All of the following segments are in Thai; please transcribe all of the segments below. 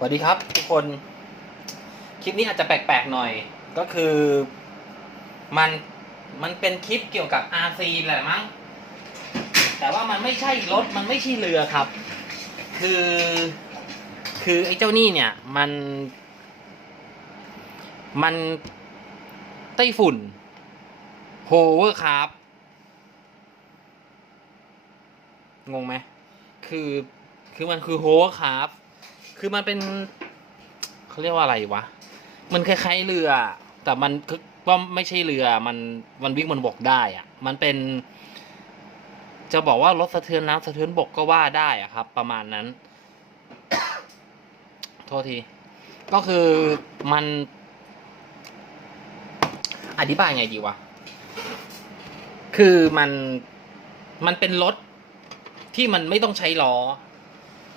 สวัสดีครับทุกคน คลิปนี้อาจจะแปลกๆหน่อย ก็คือมันมันเป็นคลิปเกี่ยวกับ RC แหละมั้ง แต่ว่ามันไม่ใช่รถมันไม่ใช่เรือครับ คือ คือไอ้เจ้านี่เนี่ยมัน มันไต้ฝุ่นโฮเวอร์ครับงงไหมคือคือมันคือโฮเวอร์ครับ คือมันเป็นเขาเรียกว่าอะไรวะ มันคล้ายๆเรือ แต่มันคือว่าไม่ใช่เรือ มันมันวิ่งบนบกได้อะมันเป็น จะบอกว่ารถสะเทือนน้ำสะเทือนบกก็ว่าได้อะครับ ประมาณนั้น โทษที ก็คือมัน อธิบายไงดีวะ คือมันมันเป็นรถที่มันไม่ต้องใช้ล้อ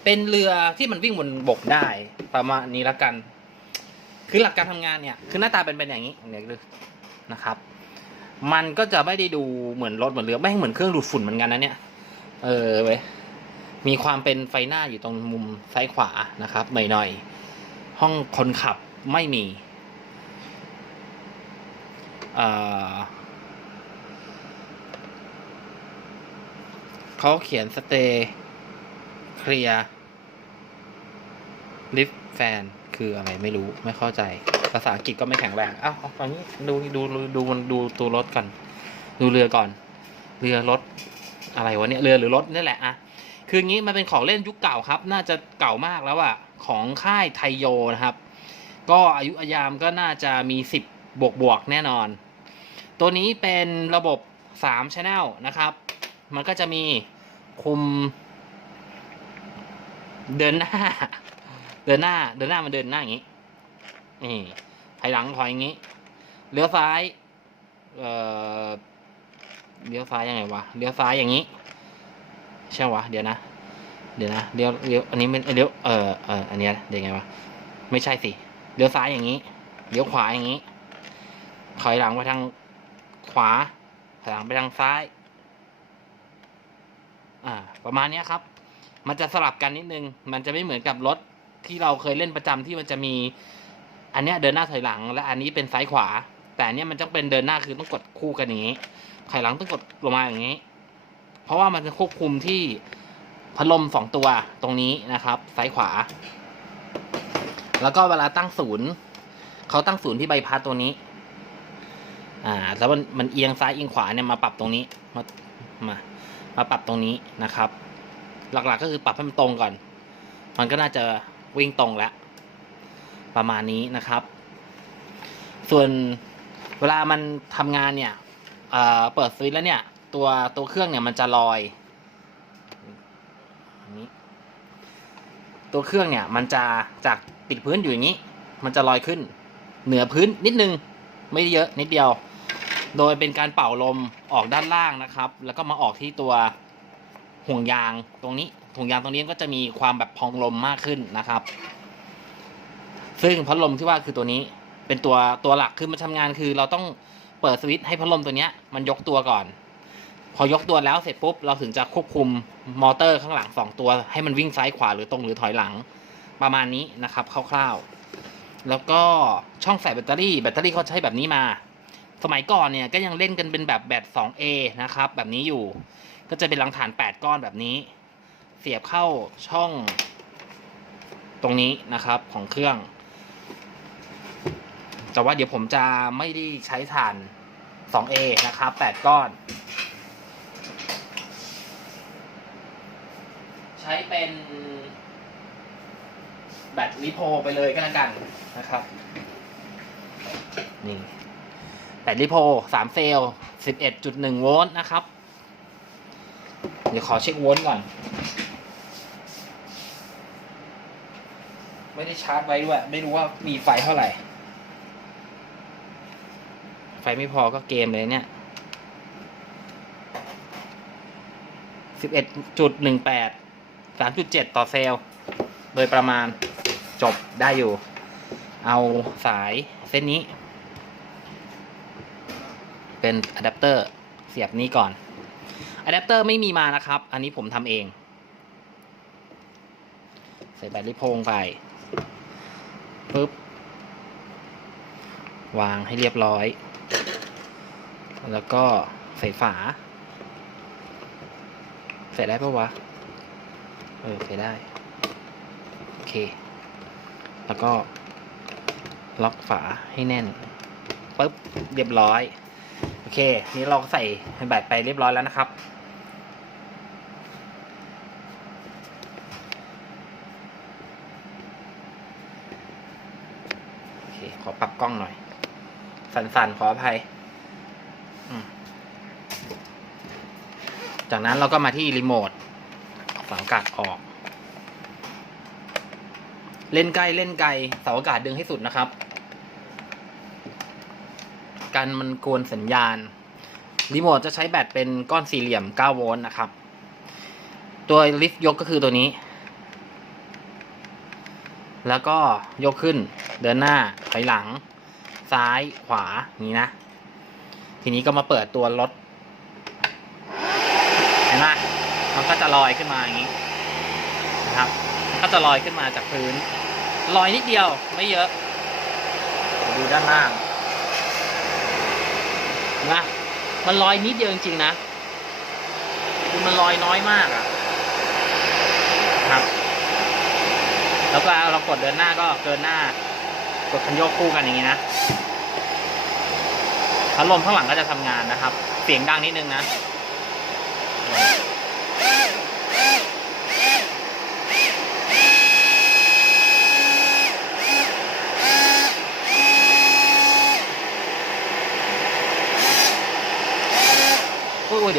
เป็นเรือที่มันวิ่งบนบกได้ประมาณนี้ละกัน คือหลักการทำงานเนี่ย คือหน้าตาเป็นเป็นอย่างนี้เดี๋ยดูนะครับ มันก็จะไม่ได้ดูเหมือนรถเหมือนเรือไม่เหมือนเครื่องดูดฝุ่นเหมือนกันนะเนี่ย เออเว้ยมีความเป็นไฟหน้าอยู่ตรงมุมซ้ายขวานะครับหน่อยหน่อยๆห้องคนขับไม่มีเเขาเขียนสเตย์ เคลียร์ลิฟแฟนคืออะไรไม่รู้ไม่เข้าใจ ภาษาอังกฤษก็ไม่แข็งแรงอ้าวเอาตอนนี้ดูดูดูมันดูตัวรถก่อน ดูเรือก่อน เรือรถอะไรวะเนี่ยเรือหรือรถนี่แหละอะคืออย่างนี้มันเป็นของเล่นยุคเก่าครับ น่าจะเก่ามากแล้วอะของค่ายไทโยนะครับ ก็อายุอายามก็น่าจะมีสิบบวกบวกแน่นอน ตัวนี้เป็นระบบ3 Channel นะครับ มันก็จะมีคุม เดินหน้า เดินหน้า เดินหน้ามันเดินหน้าอย่างนี้ นี่ถอยหลังถอยอย่างนี้ เลี้ยวซ้าย เอ่อ เลี้ยวซ้ายยังไงวะ เลี้ยวซ้ายอย่างนี้ ใช่วะ เดี๋ยวนะ เดี๋ยวนะ เลี้ยว เลี้ยว อันนี้มันเลี้ยว เอ่อ เอ่อ อันนี้เดี๋ยวไงวะ ไม่ใช่สิ เลี้ยวซ้ายอย่างนี้ เลี้ยวขวาอย่างนี้ ถอยหลังไปทางขวา ถอยหลังไปทางซ้าย อ่า ประมาณนี้ครับ มันจะสลับกันนิดนึง มันจะไม่เหมือนกับรถที่เราเคยเล่นประจำที่มันจะมี อันนี้เดินหน้าถอยหลัง และอันนี้เป็นซ้ายขวา แต่อันเนี้ยมันต้องเป็นเดินหน้าคือต้องกดคู่กันอย่างนี้ถอยหลังต้องกดลงมาอย่างนี้ เพราะว่ามันจะควบคุมที่พัดลมสองตัวตรงนี้นะครับ ซ้ายขวา แล้วก็เวลาตั้งศูนย์เขาตั้งศูนย์ที่ใบพัดตัวนี้ อ่า แล้วมันมันเอียงซ้ายเอียงขวาเนี่ยมาปรับตรงนี้ มามามาปรับตรงนี้นะครับ หลักๆก็คือปรับให้มันตรงก่อน มันก็น่าจะวิ่งตรงแล้วประมาณนี้นะครับ ส่วนเวลามันทำงานเนี่ยเเปิดสวิตช์แล้วเนี่ย ตัวตัวเครื่องเนี่ยมันจะลอยนี้ตัวเครื่องเนี่ยมันจะจากติดพื้นอยู่อย่างนี้ มันจะลอยขึ้น เหนือพื้นนิดนึง ไม่เยอะนิดเดียว โดยเป็นการเป่าลมออกด้านล่างนะครับ แล้วก็มาออกที่ตัว ห่วงยางตรงนี้ห่วงยางตรงนี้ก็จะมีความแบบพองลมมากขึ้นนะครับ ซึ่งพัดลมที่ว่าคือตัวนี้เป็นตัวตัวหลักคือมันทำงานคือ เราต้องเปิดสวิตช์ให้พัดลมตัวเนี้ยมันยกตัวก่อน พอยกตัวแล้วเสร็จปุ๊บเราถึงจะควบคุมมอเตอร์ข้างหลังสองตัว ให้มันวิ่งซ้ายขวาหรือตรงหรือถอยหลังประมาณนี้นะครับคร่าวๆ แล้วก็ช่องใส่แบตเตอรี่แบตเตอรี่เขาใช้แบบนี้มา สมัยก่อนเนี่ยก็ยังเล่นกันเป็นแบบแบต 2A นะครับแบบนี้อยู่ ก็จะเป็นรังฐาน 8 ก้อนแบบนี้ เสียบเข้าช่องตรงนี้นะครับของเครื่อง แต่ว่าเดี๋ยวผมจะไม่ได้ใช้ฐาน 2A นะครับ 8 ก้อน ใช้เป็น แบตลิโพไปเลยก็แล้วกันนะครับนี่แบตลิโพสามเซลล์สิบเอ็ดจุดหนึ่งโวลต์นะครับ เดี๋ยวขอเช็คโวลต์ก่อน ไม่ได้ชาร์จไว้ด้วย ไม่รู้ว่ามีไฟเท่าไหร่ ไฟไม่พอก็เกมเลยเนี่ยสิบเอ็ดจุดหนึ่งแปดสามจุดเจ็ดต่อเซลล์ โดยประมาณจบได้อยู่ เอาสายเส้นนี้ เป็นอะแดปเตอร์เสียบนี้ก่อน อะแดปเตอร์ไม่มีมานะครับ อันนี้ผมทำเอง ใส่แบตลิโพงไปปุ๊บ วางให้เรียบร้อย แล้วก็ใส่ฝา ใส่ได้ปะวะ เออ ใส่ได้ โอเค แล้วก็ล็อกฝาให้แน่นปุ๊บ เรียบร้อย อเค นี่เราใส่แบตไปเรียบร้อยแล้วนะครับ โอเค ขอปรับกล้องหน่อย สั่นๆ ขออภัย จากนั้นเราก็มาที่รีโมทฝังกาศออก เล่นใกล้เล่นไกลเสาอากาศดึงให้สุดนะครับ กันมันกวนสัญญาณ รีโมทจะใช้แบตเป็นก้อนสี่เหลี่ยม 9 โวลต์นะครับ ตัวลิฟต์ยกก็คือตัวนี้ แล้วก็ยกขึ้นเดินหน้า ถอยหลัง ซ้ายขวาอย่างนี้นะ ทีนี้ก็มาเปิดตัวรถเห็นไหมมันก็จะลอยขึ้นมาอย่างนี้นะครับก็จะลอยขึ้นมาจากพื้น ลอยนิดเดียวไม่เยอะ ดูด้านล่าง นะมันลอยนิดเดียวจริงๆนะคือมันลอยน้อยมากอะครับ แล้วก็เรากดเดินหน้าก็เดินหน้ากดคันโยกคู่กันอย่างนี้นะพัดลมข้างหลังก็จะทำงานนะครับ เสียงดังนิดนึงนะ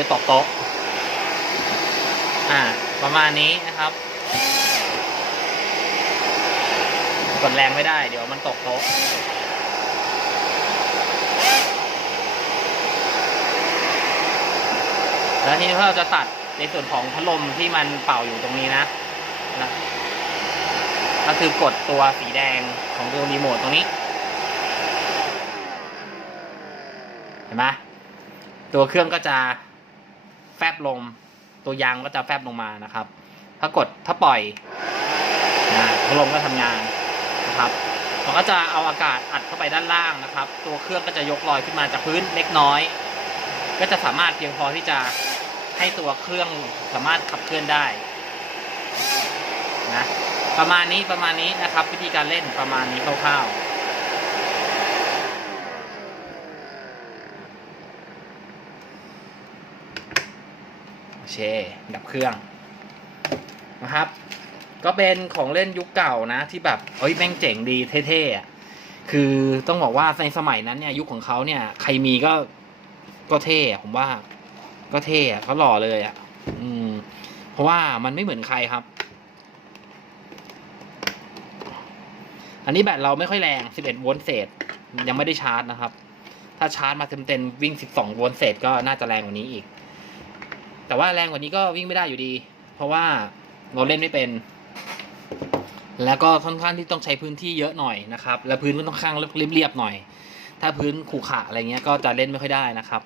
อุ้ยเดี๋ยวตกโต๊ะอ่า ประมาณนี้นะครับ กดแรงไม่ได้ เดี๋ยวมันตกโต๊ะแล้วทีนี้เราจะตัดในส่วนของพัดลมที่มันเป่าอยู่ตรงนี้นะนะ ก็คือกดตัวสีแดงของตัวรีโมทตรงนี้ เห็นไหมตัวเครื่องก็จะ ฟบลง ตัวยางก็จะแฟบลงมานะครับ ถ้ากดถ้าปล่อยนะพัดลมก็ทำงานนะครับมันก็จะเอาอากาศอัดเข้าไปด้านล่างนะครับ ตัวเครื่องก็จะยกลอยขึ้นมาจากพื้นเล็กน้อย ก็จะสามารถเพียงพอที่จะให้ตัวเครื่องสามารถขับเคลื่อนได้นะประมาณนี้ประมาณนี้นะครับ วิธีการเล่นประมาณนี้คร่าวๆ เคดับเครื่องนะครับ ก็เป็นของเล่นยุคเก่านะ ที่แบบเฮ้ยแม่งเจ๋งดีเท่ๆอะคือต้องบอกว่าในสมัยนั้นเนี่ยยุคของเขาเนี่ย ใครมีก็ก็เท่ผมว่า ก็เท่เขาหล่อเลยอะ อืม เพราะว่ามันไม่เหมือนใครครับ อันนี้แบตเราไม่ค่อยแรง 11 โวลต์เศษ ยังไม่ได้ชาร์จนะครับ ถ้าชาร์จมาเต็มๆวิ่ง 12 โวลต์เศษก็น่าจะแรงกว่านี้อีก แต่ว่าแรงกว่านี้ก็วิ่งไม่ได้อยู่ดี เพราะว่าเราเล่นไม่เป็น แล้วก็ค่อนข้างที่ต้องใช้พื้นที่เยอะหน่อยนะครับ และพื้นมันต้องข้างเรียบๆหน่อย ถ้าพื้นขรุขระอะไรเงี้ยก็จะเล่นไม่ค่อยได้นะครับ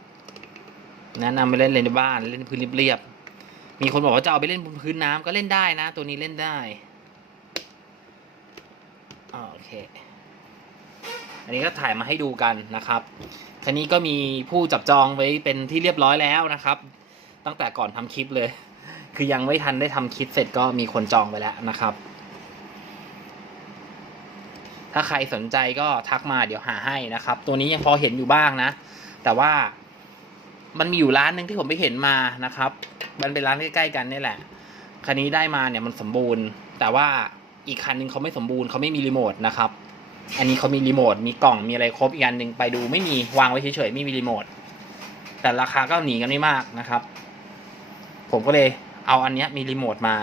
แนะนำไปเล่นเลนในบ้านเล่นพื้นเรียบๆมีคนบอกว่าจะเอาไปเล่นบนพื้นน้ำก็เล่นได้นะ ตัวนี้เล่นได้อ่าโอเค อันนี้ก็ถ่ายมาให้ดูกันนะครับทีนี้ก็มีผู้จับจองไว้เป็นที่เรียบร้อยแล้วนะครับ ตั้งแต่ก่อนทำคลิปเลย คือยังไม่ทันได้ทำคลิปเสร็จก็มีคนจองไปแล้วนะครับ ถ้าใครสนใจก็ทักมาเดี๋ยวหาให้นะครับ ตัวนี้ยังพอเห็นอยู่บ้างนะ แต่ว่ามันมีอยู่ร้านหนึ่งที่ผมไปเห็นมานะครับ มันเป็นร้านใกล้ๆกันนี่แหละ คันนี้ได้มาเนี่ยมันสมบูรณ์ แต่ว่าอีกคันหนึงเขาไม่สมบูรณ์เขาไม่มีรีโมทนะครับ อันนี้เขามีรีโมท มีกล่อง มีอะไรครบ อีกอันหนึ่งไปดูไม่มีวางไว้เฉยๆ ไม่มีรีโมท แต่ราคาก็หนีกันไม่มากนะครับ ผมก็เลยเอาอันเนี้ยมีรีโมทมา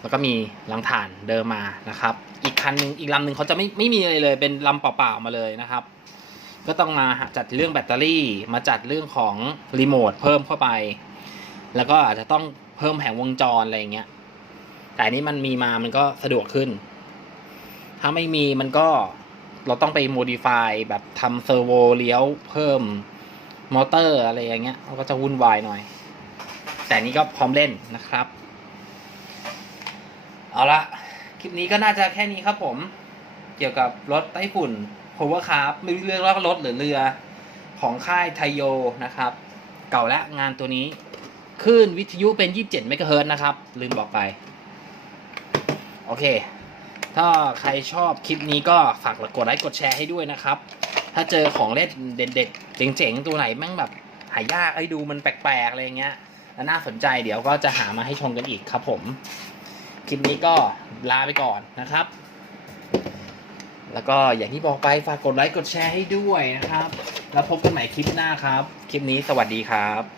แล้วก็มีลังถ่านเดิมมานะครับ อีกคันหนึ่งอีกลำหนึ่งเขาจะไม่ไม่มีอะไรเลย เป็นลำเปล่าๆมาเลยนะครับ ก็ต้องมาจัดเรื่องแบตเตอรี่ มาจัดเรื่องของรีโมทเพิ่มเข้าไป แล้วก็อาจจะต้องเพิ่มแผงวงจรอะไรอย่างเงี้ย แต่อันนี้มันมีมามันก็สะดวกขึ้น ถ้าไม่มีมันก็เราต้องไปโมดิฟายแบบทำเซอร์โวเลี้ยวเพิ่ม มอเตอร์อะไรอย่างเงี้ยมันก็จะวุ่นวายหน่อย แต่นี้ก็พร้อมเล่นนะครับ เอาละคลิปนี้ก็น่าจะแค่นี้ครับผม เกี่ยวกับรถไต้ฝุ่น Power c a r ไม่รู้เรียกว่ารถหรือเรือของค่ายไทโยนะครับ เก่าและงานตัวนี้คลื่นวิทยุเป็น 27 เมกะเฮิรตซ์นะครับ ลืมบอกไป โอเค ถ้าใครชอบคลิปนี้ก็ฝากกดไลค์กดแชร์ให้ด้วยนะครับ ถ้าเจอของเล่นเด็ดๆเจ๋งๆตัวไหนแม่งแบบหายากไอ้ดูมันแปลกๆอะไรเงี้ยแล้วน่าสนใจเดี๋ยวก็จะหามาให้ชมกันอีกครับผมคลิปนี้ก็ลาไปก่อนนะครับ แล้วก็อย่างที่บอกไปฝากกดไลค์กดแชร์ให้ด้วยนะครับ แล้วพบกันใหม่คลิปหน้าครับ คลิปนี้สวัสดีครับ